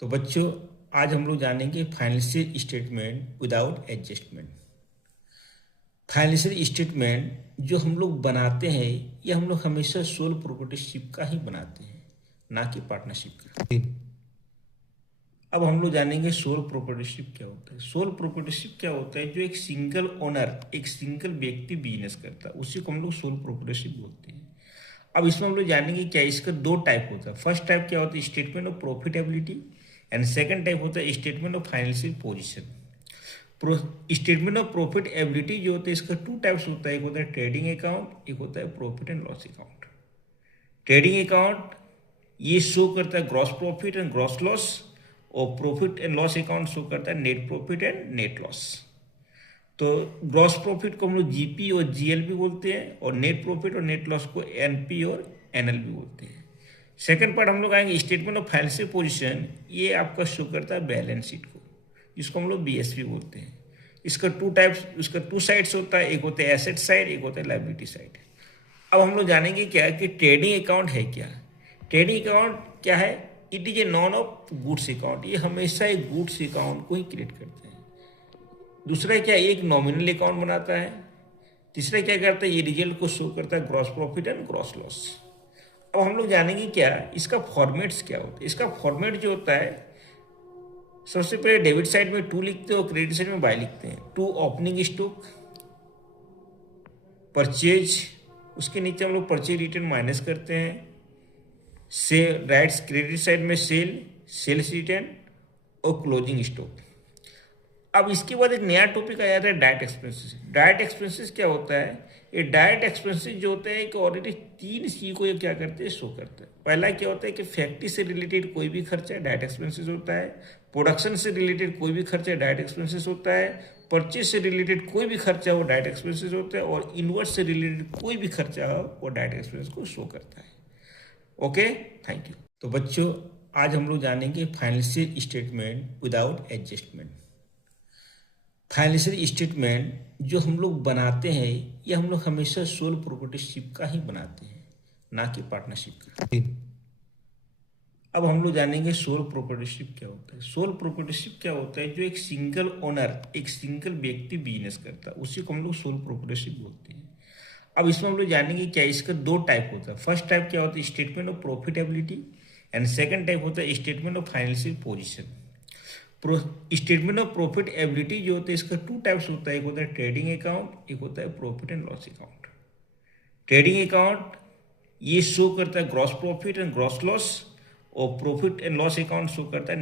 तो बच्चों, आज हम लोग जानेंगे financial statement without adjustment. Financial statement जो हम लोग बनाते हैं, ये हम लोग हमेशा सोल प्रोप्राइटरशिप का ही बनाते हैं, ना कि पार्टनरशिप का। अब हम लोग जानेंगे सोल प्रोप्राइटरशिप क्या होता है। सोल प्रोप्राइटरशिप क्या होता है? जो एक सिंगल ओनर, एक सिंगल व्यक्ति बिजनेस करता है, उसी को हम लोग सोल प्रोप्राइटरशिप बोलते हैं। अब इसमें हम लोग जानेंगे क्या इसका दो टाइप होता है। फर्स्ट टाइप क्या होता है? Statement of profitability. And second type होता है statement of financial position. Statement of profit ability जो होता है, इसका टू टाइप्स होता है। एक होता है ट्रेडिंग अकाउंट, एक होता है profit and loss account. Trading account ये शो करता है gross profit and gross loss, और profit and loss account show करता है net profit and net loss. तो ग्रॉस प्रॉफिट को हम लोग जीपी और जीएल भी बोलते हैं, और नेट प्रॉफिट और नेट लॉस को एनपी और एनएल भी बोलते हैं। सेकंड पार्ट हम लोग आएंगे स्टेटमेंट ऑफ फाइनेंशियल पोजीशन। ये आपका शो करता है बैलेंस शीट को, जिसको हम लोग बीएसपी बोलते हैं। इसका टू साइड्स होता है, एक होता है एसेट साइड, एक होता है लायबिलिटी साइड। अब हम लोग जानेंगे क्या कि ट्रेडिंग अकाउंट है क्या। ट्रेडिंग अकाउंट क्या है? It is a none of goods account. ये हमेशा एक गुड्स अकाउंट को ही क्रिएट करते हैं। दूसरा क्या, एक नॉमिनल अकाउंट बनाता है। तीसरा क्या करता है, ये रिजल्ट को शो करता है gross profit and gross loss. अब हम लोग जानेंगे क्या इसका फॉर्मेट्स क्या होता है। इसका फॉर्मेट जो होता है, सबसे पहले डेबिट साइड में 2 लिखते हैं और क्रेडिट साइड में बाय लिखते हैं। 2 ओपनिंग स्टॉक, परचेज, उसके नीचे हम लोग परचेज रिटर्न माइनस करते हैं। सेल राइट्स, क्रेडिट साइड में सेल्स रिटर्न और क्लोजिंग स्टॉक। अब इसके बाद एक नया टॉपिक आ जाता है डायरेक्ट एक्सपेंसेस। डायरेक्ट एक्सपेंसेस क्या होता है? ये डायरेक्ट एक्सपेंसेस जो होते हैं कि ऑलरेडी 3 सी को ये क्या करते हैं, शो करते हैं। पहला क्या होता है कि फैक्ट्री से रिलेटेड कोई भी खर्चा डायरेक्ट एक्सपेंसेस होता है। प्रोडक्शन से रिलेटेड कोई भी खर्चा डायरेक्ट एक्सपेंसेस होता है। परचेज से रिलेटेड कोई भी खर्चा वो डायरेक्ट एक्सपेंसेस होता है। और इनवर्स से रिलेटेड कोई भी खर्चा हो वो डायरेक्ट एक्सपेंसेस को शो करता है। Okay, thank you. तो बच्चों, आज हम लोग जानेंगे financial statement without adjustment. Financial statement जो हम लोग बनाते हैं, ये हम लोग हमेशा सोल प्रोप्राइटरशिप का ही बनाते हैं, ना कि पार्टनरशिप का। अब हम लोग जानेंगे सोल प्रोप्राइटरशिप क्या होता है। सोल प्रोप्राइटरशिप क्या होता है? जो एक सिंगल ओनर, एक सिंगल व्यक्ति बिजनेस करता है, उसी को हम लोग सोल प्रोप्राइटरशिप बोलते हैं। अब इसमें हम लोग जानेंगे क्या इसका दो टाइप होता है। फर्स्ट टाइप क्या होता है? Statement of profitability. And second type होता है statement of financial position. Statement of profit ability जो होता है, इसका टू टाइप्स होता है। एक होता है ट्रेडिंग अकाउंट, एक होता है profit and loss account. Trading account ये शो करता है gross profit and gross loss, और profit and loss account show करता है